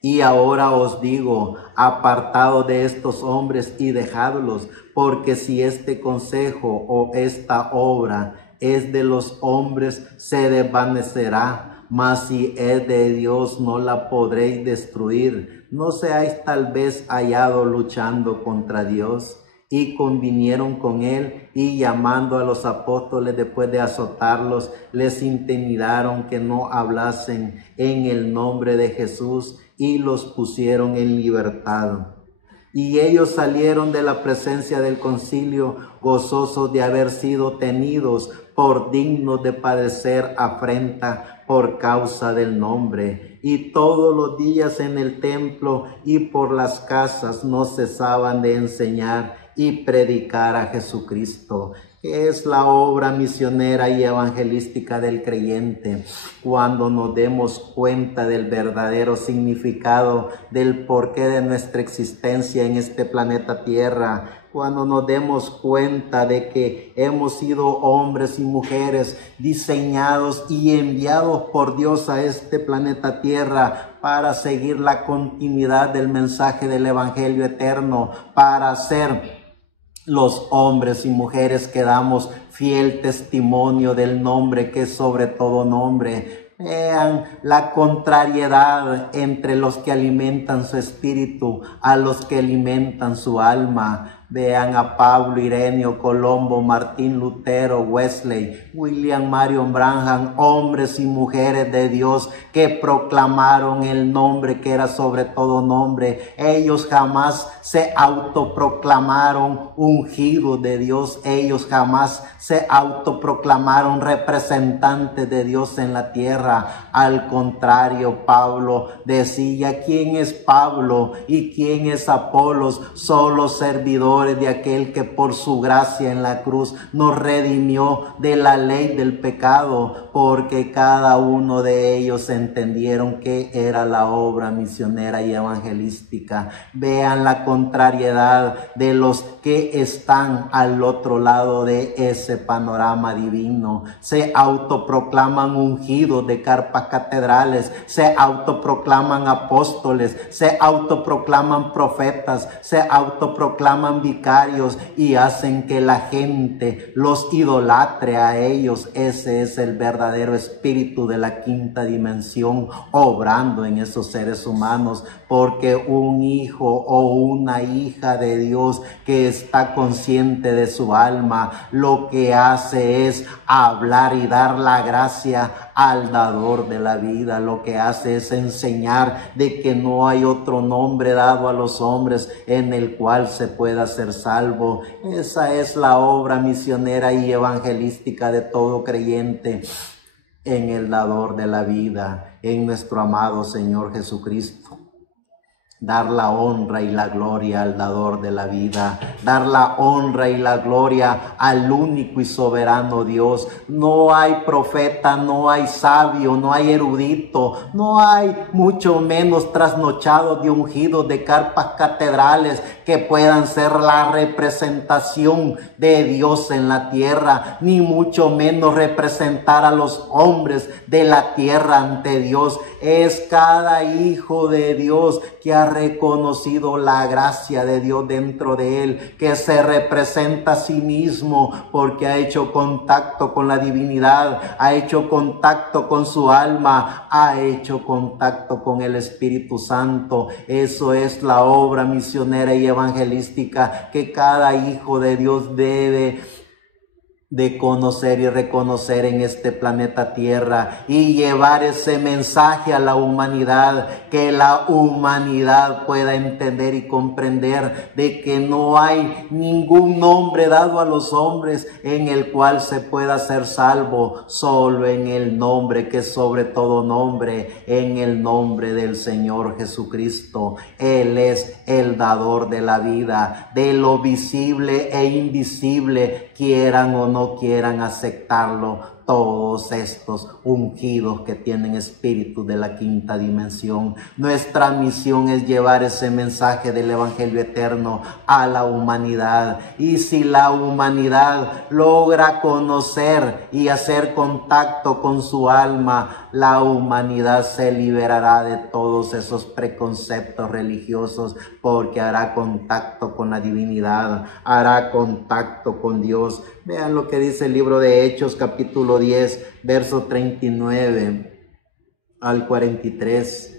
Y ahora os digo, apartaos de estos hombres y dejadlos, porque si este consejo o esta obra es de los hombres, se desvanecerá, mas si es de Dios, no la podréis destruir. No seáis tal vez hallados luchando contra Dios. Y convinieron con él, y llamando a los apóstoles después de azotarlos, les intimidaron que no hablasen en el nombre de Jesús, y los pusieron en libertad. Y ellos salieron de la presencia del concilio gozosos de haber sido tenidos por dignos de padecer afrenta por causa del nombre. Y todos los días en el templo y por las casas no cesaban de enseñar y predicar a Jesucristo, que es la obra misionera y evangelística del creyente. Cuando nos demos cuenta del verdadero significado del porqué de nuestra existencia en este planeta Tierra, cuando nos demos cuenta de que hemos sido hombres y mujeres diseñados y enviados por Dios a este planeta Tierra para seguir la continuidad del mensaje del Evangelio eterno, para ser los hombres y mujeres que damos fiel testimonio del nombre que es sobre todo nombre. Vean la contrariedad entre los que alimentan su espíritu a los que alimentan su alma. Vean a Pablo, Ireneo, Colombo, Martín Lutero, Wesley, William Marion Branham, hombres y mujeres de Dios que proclamaron el nombre que era sobre todo nombre. Ellos jamás se autoproclamaron ungidos de Dios. Ellos jamás se autoproclamaron representantes de Dios en la tierra. Al contrario, Pablo decía, ¿quién es Pablo y quién es Apolos? Solo servidores de aquel que por su gracia en la cruz nos redimió de la ley del pecado, porque cada uno de ellos entendieron que era la obra misionera y evangelística. Vean la contrariedad de los que están al otro lado de ese panorama divino. Se autoproclaman ungidos de carpas catedrales, se autoproclaman apóstoles, se autoproclaman profetas, se autoproclaman vicarios y hacen que la gente los idolatre a ellos. Ese es el verdadero espíritu de la quinta dimensión obrando en esos seres humanos, porque un hijo o una hija de Dios que está consciente de su alma, lo que hace es hablar y dar la gracia al dador de la vida. Lo que hace es enseñar de que no hay otro nombre dado a los hombres en el cual se pueda ser salvo. Esa es la obra misionera y evangelística de todo creyente en el dador de la vida, en nuestro amado Señor Jesucristo. Dar la honra y la gloria al dador de la vida, dar la honra y la gloria al único y soberano Dios. No hay profeta, no hay sabio, no hay erudito, no hay mucho menos trasnochados de ungidos de carpas catedrales que puedan ser la representación de Dios en la tierra, ni mucho menos representar a los hombres de la tierra ante Dios. Es cada hijo de Dios que ha reconocido la gracia de Dios dentro de él, que se representa a sí mismo porque ha hecho contacto con la divinidad, ha hecho contacto con su alma, ha hecho contacto con el Espíritu Santo. Eso es la obra misionera y evangelística que cada hijo de Dios debe de conocer y reconocer en este planeta Tierra y llevar ese mensaje a la humanidad, que la humanidad pueda entender y comprender de que no hay ningún nombre dado a los hombres en el cual se pueda ser salvo, solo en el nombre que es sobre todo nombre, en el nombre del Señor Jesucristo. Él es el dador de la vida, de lo visible e invisible, quieran o no quieran aceptarlo. todos estos ungidos que tienen espíritu de la quinta dimensión. Nuestra misión es llevar ese mensaje del evangelio eterno a la humanidad. Y si la humanidad logra conocer y hacer contacto con su alma, la humanidad se liberará de todos esos preconceptos religiosos, porque hará contacto con la divinidad, hará contacto con Dios. Vean lo que dice el libro de Hechos, capítulo 10, verso 39 al 43.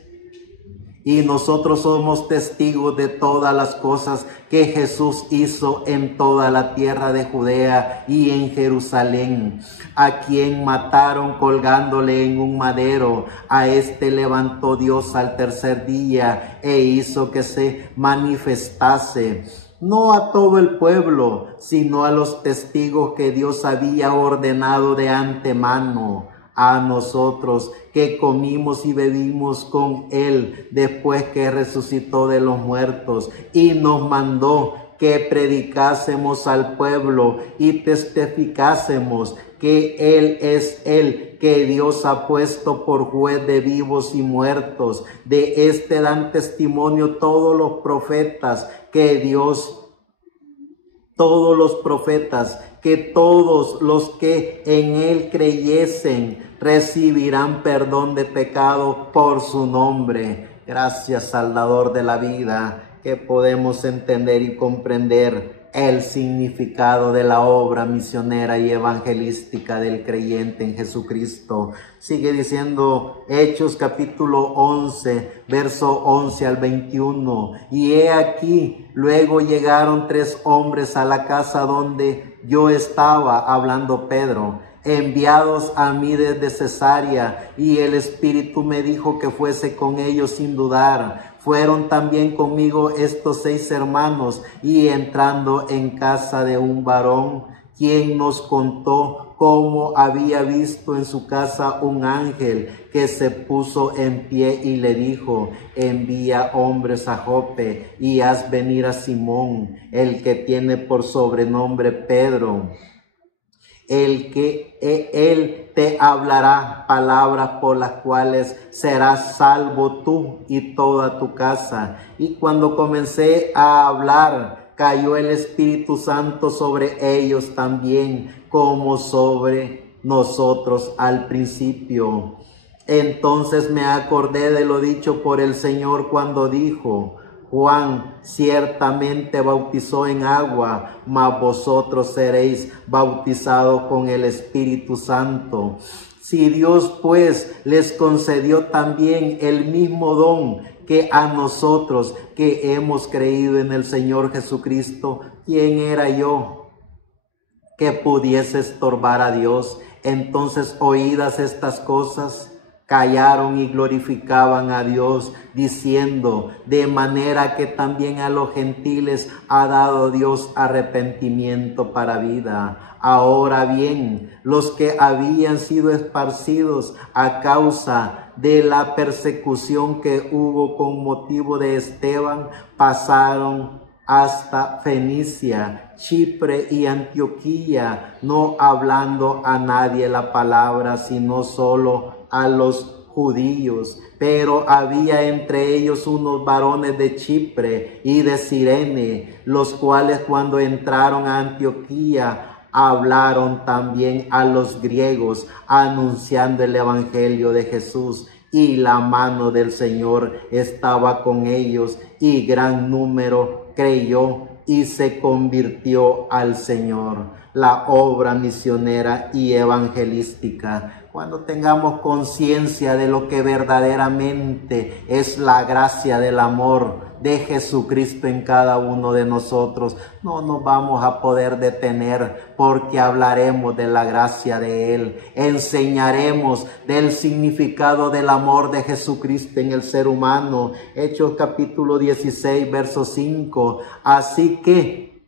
Y nosotros somos testigos de todas las cosas que Jesús hizo en toda la tierra de Judea y en Jerusalén, a quien mataron colgándole en un madero. A este levantó Dios al tercer día e hizo que se manifestase, no a todo el pueblo, sino a los testigos que Dios había ordenado de antemano, a nosotros que comimos y bebimos con él después que resucitó de los muertos, y nos mandó que predicásemos al pueblo y testificásemos que él es el que Dios ha puesto por juez de vivos y muertos. De este dan testimonio todos los profetas, que todos los que en él creyesen recibirán perdón de pecado por su nombre. Gracias, Salvador de la vida, que podemos entender y comprender el significado de la obra misionera y evangelística del creyente en Jesucristo. Sigue diciendo Hechos capítulo 11, verso 11 al 21. Y he aquí, luego llegaron 3 hombres a la casa donde yo estaba, hablando Pedro, enviados a mí desde Cesarea, y el Espíritu me dijo que fuese con ellos sin dudar. Fueron también conmigo estos 6 hermanos, y entrando en casa de un varón, quien nos contó cómo había visto en su casa un ángel que se puso en pie y le dijo: envía hombres a Jope y haz venir a Simón, el que tiene por sobrenombre Pedro, él te hablará palabras por las cuales serás salvo tú y toda tu casa. Y cuando comencé a hablar, cayó el Espíritu Santo sobre ellos también, como sobre nosotros al principio. Entonces me acordé de lo dicho por el Señor cuando dijo: Juan ciertamente bautizó en agua, mas vosotros seréis bautizados con el Espíritu Santo. Si Dios pues les concedió también el mismo don que a nosotros que hemos creído en el Señor Jesucristo, ¿quién era yo que pudiese estorbar a Dios? Entonces, oídas estas cosas, callaron y glorificaban a Dios, diciendo: de manera que también a los gentiles ha dado Dios arrepentimiento para vida. Ahora bien, los que habían sido esparcidos a causa de la persecución que hubo con motivo de Esteban, pasaron hasta Fenicia, Chipre y Antioquía, no hablando a nadie la palabra, sino solo a los judíos. Pero había entre ellos unos varones de Chipre y de Cirene, los cuales cuando entraron a Antioquía hablaron también a los griegos, anunciando el evangelio de Jesús. Y la mano del Señor estaba con ellos, y gran número creyó y se convirtió al Señor. La obra misionera y evangelística. Cuando tengamos conciencia de lo que verdaderamente es la gracia del amor de Jesucristo en cada uno de nosotros, no nos vamos a poder detener, porque hablaremos de la gracia de Él, enseñaremos del significado del amor de Jesucristo en el ser humano. Hechos capítulo 16, verso 5. Así que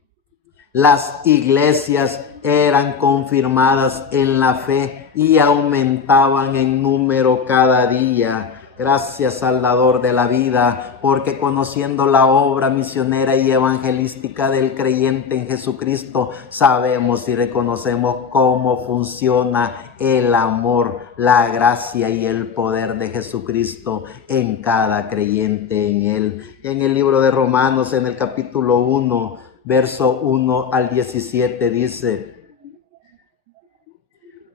las iglesias eran confirmadas en la fe y aumentaban en número cada día. Gracias, Salvador de la vida, porque conociendo la obra misionera y evangelística del creyente en Jesucristo, sabemos y reconocemos cómo funciona el amor, la gracia y el poder de Jesucristo en cada creyente en Él. En el libro de Romanos, en el capítulo 1, verso 1 al 17, dice: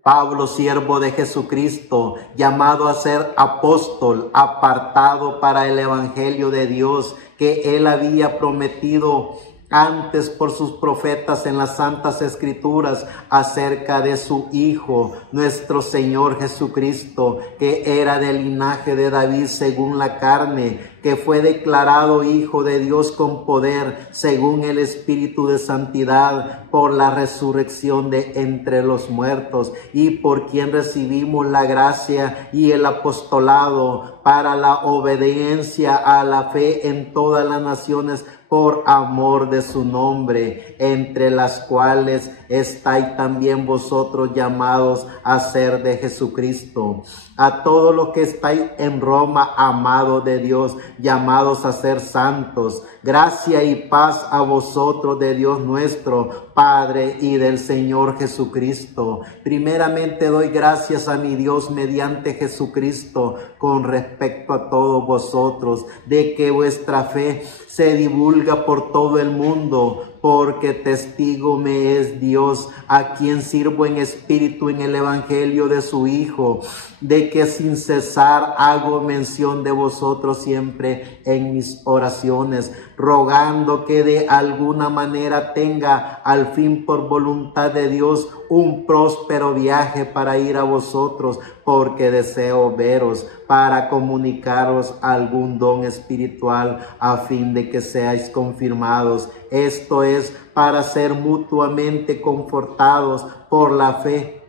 Pablo, siervo de Jesucristo, llamado a ser apóstol, apartado para el evangelio de Dios, que él había prometido antes por sus profetas en las santas escrituras acerca de su Hijo, nuestro Señor Jesucristo, que era del linaje de David según la carne, que fue declarado Hijo de Dios con poder, según el Espíritu de santidad, por la resurrección de entre los muertos, y por quien recibimos la gracia y el apostolado para la obediencia a la fe en todas las naciones, por amor de su nombre, entre las cuales estáis también vosotros llamados a ser de Jesucristo. A todos los que estáis en Roma, amados de Dios, llamados a ser santos, gracia y paz a vosotros de Dios nuestro Padre y del Señor Jesucristo. Primeramente doy gracias a mi Dios mediante Jesucristo con respecto a todos vosotros, de que vuestra fe se divulga por todo el mundo, porque testigo me es Dios, a quien sirvo en espíritu en el evangelio de su Hijo, de que sin cesar hago mención de vosotros siempre en mis oraciones, rogando que de alguna manera tenga al fin por voluntad de Dios un próspero viaje para ir a vosotros, porque deseo veros para comunicaros algún don espiritual a fin de que seáis confirmados. Esto es para ser mutuamente confortados por la fe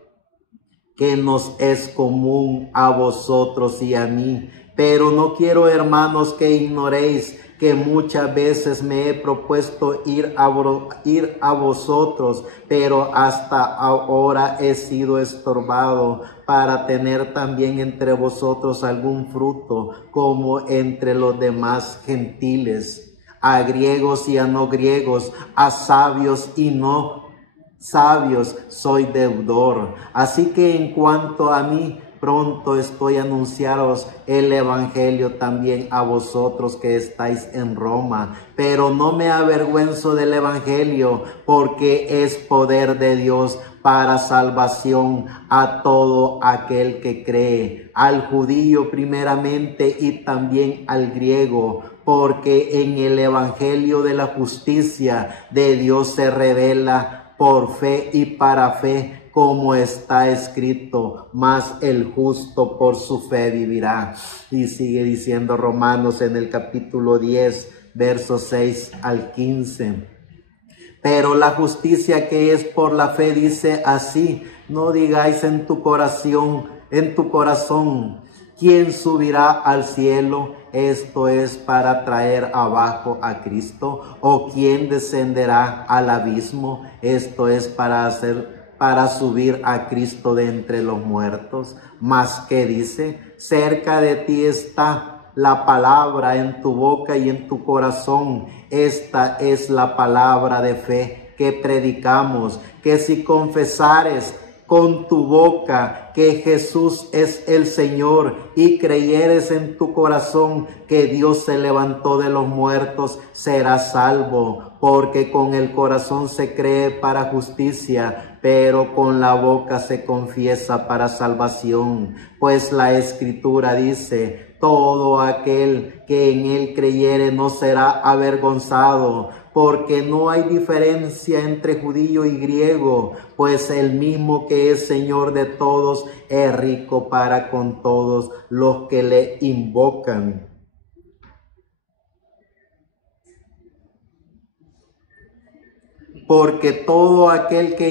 que nos es común a vosotros y a mí. Pero no quiero, hermanos, que ignoréis que muchas veces me he propuesto ir a vosotros, pero hasta ahora he sido estorbado para tener también entre vosotros algún fruto, como entre los demás gentiles, a griegos y a no griegos, a sabios y no sabios, soy deudor. Así que en cuanto a mí, pronto estoy a anunciaros el evangelio también a vosotros que estáis en Roma, pero no me avergüenzo del evangelio, porque es poder de Dios para salvación a todo aquel que cree, al judío primeramente y también al griego, porque en el evangelio de la justicia de Dios se revela por fe y para fe, como está escrito, mas el justo por su fe vivirá. Y sigue diciendo Romanos en el capítulo 10, versos 6 al 15. Pero la justicia que es por la fe dice así: no digáis en tu corazón, ¿quién subirá al cielo? Esto es para traer abajo a Cristo. ¿O quién descenderá al abismo? Esto es para subir a Cristo de entre los muertos. Mas ¿qué dice? Cerca de ti está la palabra, en tu boca y en tu corazón. Esta es la palabra de fe que predicamos, que si confesares con tu boca que Jesús es el Señor y creyeres en tu corazón que Dios se levantó de los muertos, serás salvo. Porque con el corazón se cree para justicia, pero con la boca se confiesa para salvación. Pues la Escritura dice: todo aquel que en él creyere no será avergonzado, porque no hay diferencia entre judío y griego, pues el mismo que es Señor de todos es rico para con todos los que le invocan. Porque todo aquel que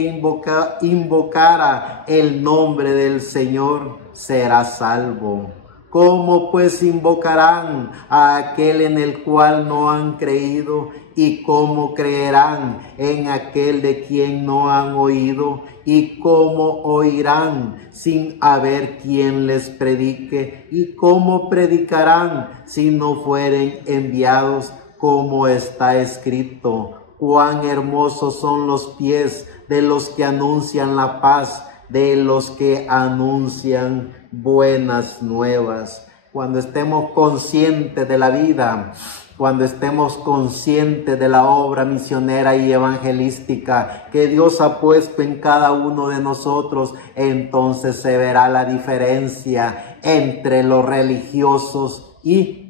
invocara el nombre del Señor será salvo. ¿Cómo pues invocarán a aquel en el cual no han creído? ¿Y cómo creerán en aquel de quien no han oído? ¿Y cómo oirán sin haber quien les predique? ¿Y cómo predicarán si no fueren enviados? Como está escrito: cuán hermosos son los pies de los que anuncian la paz, de los que anuncian buenas nuevas. Cuando estemos conscientes de la vida, cuando estemos conscientes de la obra misionera y evangelística que Dios ha puesto en cada uno de nosotros, entonces se verá la diferencia entre los religiosos y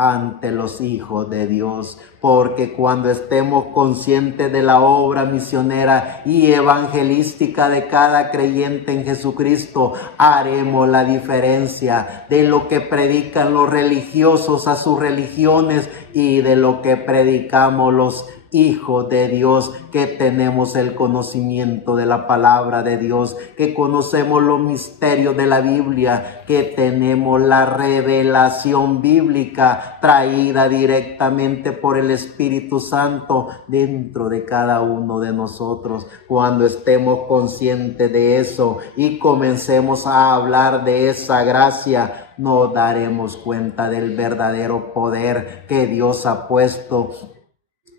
ante los hijos de Dios, porque cuando estemos conscientes de la obra misionera y evangelística de cada creyente en Jesucristo, haremos la diferencia de lo que predican los religiosos a sus religiones y de lo que predicamos los hijos de Dios, que tenemos el conocimiento de la palabra de Dios, que conocemos los misterios de la Biblia, que tenemos la revelación bíblica traída directamente por el Espíritu Santo dentro de cada uno de nosotros. Cuando estemos conscientes de eso y comencemos a hablar de esa gracia, nos daremos cuenta del verdadero poder que Dios ha puesto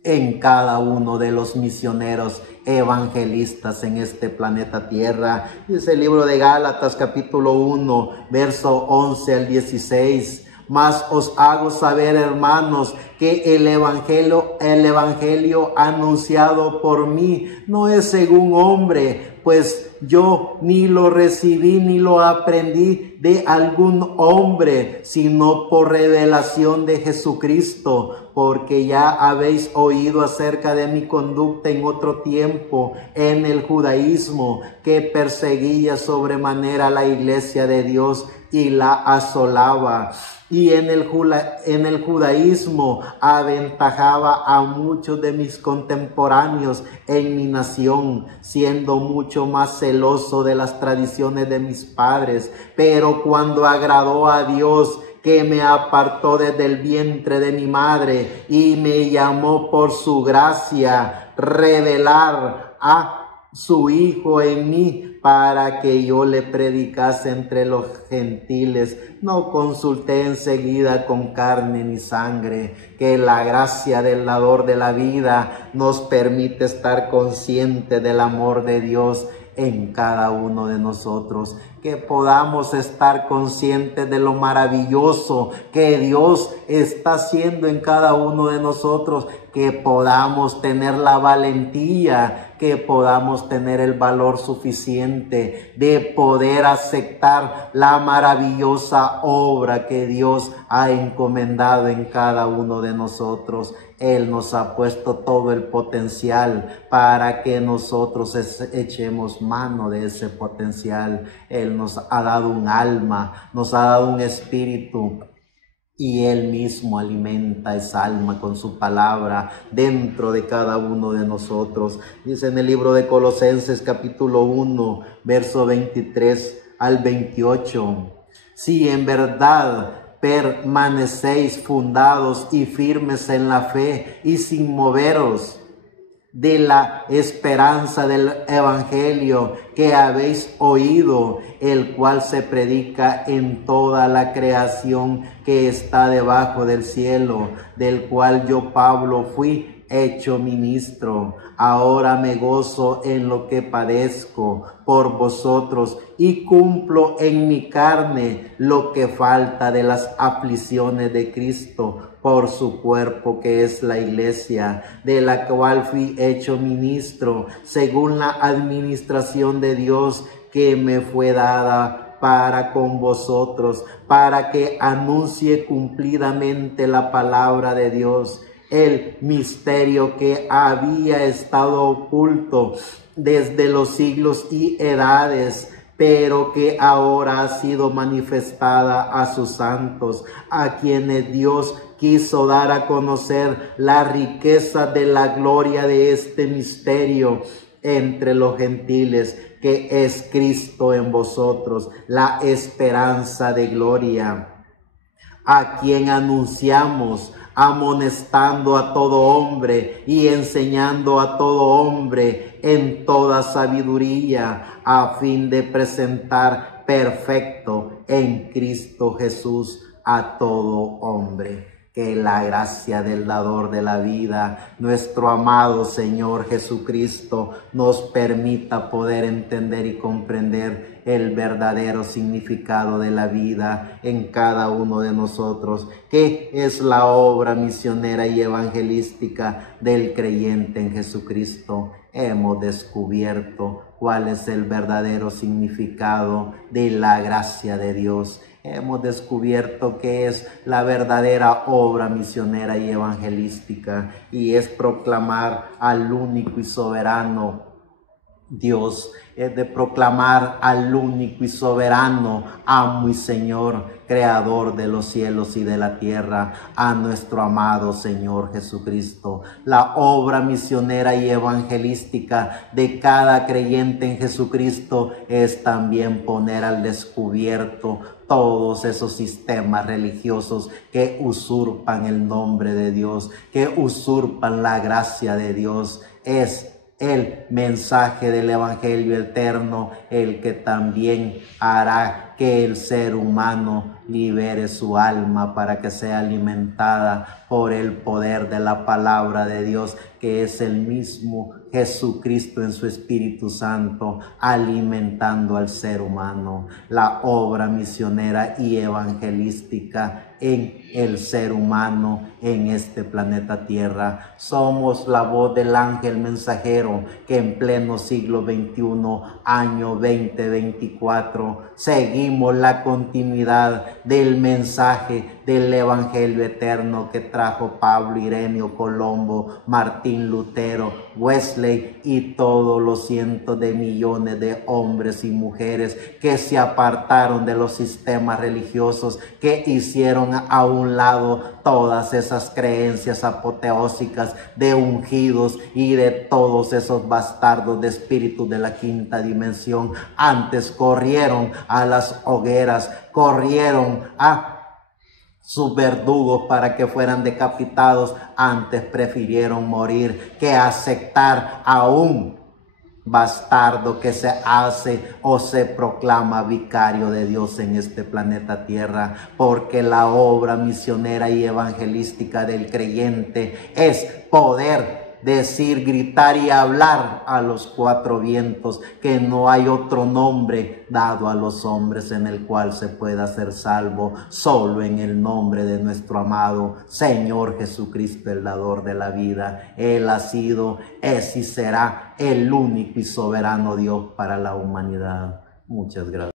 en cada uno de los misioneros evangelistas en este planeta Tierra. Dice el libro de Gálatas capítulo 1, verso 11 al 16. Mas os hago saber, hermanos, que el evangelio anunciado por mí no es según hombre, pues yo ni lo recibí ni lo aprendí de algún hombre, sino por revelación de Jesucristo, porque ya habéis oído acerca de mi conducta en otro tiempo en el judaísmo, que perseguía sobremanera la iglesia de Dios y la asolaba. Y en el judaísmo aventajaba a muchos de mis contemporáneos en mi nación, siendo mucho más celoso de las tradiciones de mis padres. Pero cuando agradó a Dios, que me apartó desde el vientre de mi madre y me llamó por su gracia, revelar a su Hijo en mí para que yo le predicase entre los gentiles. No consulté enseguida con carne ni sangre. Que la gracia del dador de la vida nos permite estar conscientes del amor de Dios en cada uno de nosotros, que podamos estar conscientes de lo maravilloso que Dios está haciendo en cada uno de nosotros, que podamos tener la valentía, que podamos tener el valor suficiente de poder aceptar la maravillosa obra que Dios ha encomendado en cada uno de nosotros. Él nos ha puesto todo el potencial para que nosotros echemos mano de ese potencial. Él nos ha dado un alma, nos ha dado un espíritu, y Él mismo alimenta esa alma con su palabra dentro de cada uno de nosotros. Dice en el libro de Colosenses capítulo 1, verso 23 al 28. Si en verdad permanecéis fundados y firmes en la fe y sin moveros de la esperanza del evangelio que habéis oído, el cual se predica en toda la creación que está debajo del cielo, del cual yo, Pablo, fui hecho ministro. Ahora me gozo en lo que padezco por vosotros y cumplo en mi carne lo que falta de las aflicciones de Cristo por su cuerpo, que es la iglesia, de la cual fui hecho ministro según la administración de Dios que me fue dada para con vosotros, para que anuncie cumplidamente la palabra de Dios, el misterio que había estado oculto desde los siglos y edades, pero que ahora ha sido manifestada a sus santos, a quienes Dios quiso dar a conocer la riqueza de la gloria de este misterio, entre los gentiles, que es Cristo en vosotros, la esperanza de gloria, a quien anunciamos, amonestando a todo hombre y enseñando a todo hombre en toda sabiduría, a fin de presentar perfecto en Cristo Jesús a todo hombre. Que la gracia del dador de la vida, nuestro amado Señor Jesucristo, nos permita poder entender y comprender el verdadero significado de la vida en cada uno de nosotros, que es la obra misionera y evangelística del creyente en Jesucristo. Hemos descubierto cuál es el verdadero significado de la gracia de Dios. Hemos descubierto que es la verdadera obra misionera y evangelística, y es proclamar al único y soberano Dios, es de proclamar al único y soberano amo y Señor, creador de los cielos y de la tierra, a nuestro amado Señor Jesucristo. La obra misionera y evangelística de cada creyente en Jesucristo es también poner al descubierto todos esos sistemas religiosos que usurpan el nombre de Dios, que usurpan la gracia de Dios. Es el mensaje del Evangelio eterno el que también hará que el ser humano libere su alma para que sea alimentada por el poder de la palabra de Dios, que es el mismo Jesucristo en su Espíritu Santo, alimentando al ser humano. La obra misionera y evangelística en el ser humano en este planeta Tierra. Somos la voz del ángel mensajero que en pleno siglo XXI, año 2024, seguimos la continuidad del mensaje del Evangelio eterno que trajo Pablo, Ireneo, Colombo, Martín Lutero, Wesley y todos los cientos de millones de hombres y mujeres que se apartaron de los sistemas religiosos, que hicieron a un lado todas esas creencias apoteósicas de ungidos y de todos esos bastardos de espíritus de la quinta dimensión. Antes corrieron a las hogueras, corrieron a sus verdugos para que fueran decapitados. Antes prefirieron morir que aceptar a un bastardo que se hace o se proclama vicario de Dios en este planeta Tierra, porque la obra misionera y evangelística del creyente es poder decir, gritar y hablar a los cuatro vientos que no hay otro nombre dado a los hombres en el cual se pueda ser salvo, solo en el nombre de nuestro amado Señor Jesucristo, el dador de la vida. Él ha sido, es y será el único y soberano Dios para la humanidad. Muchas gracias.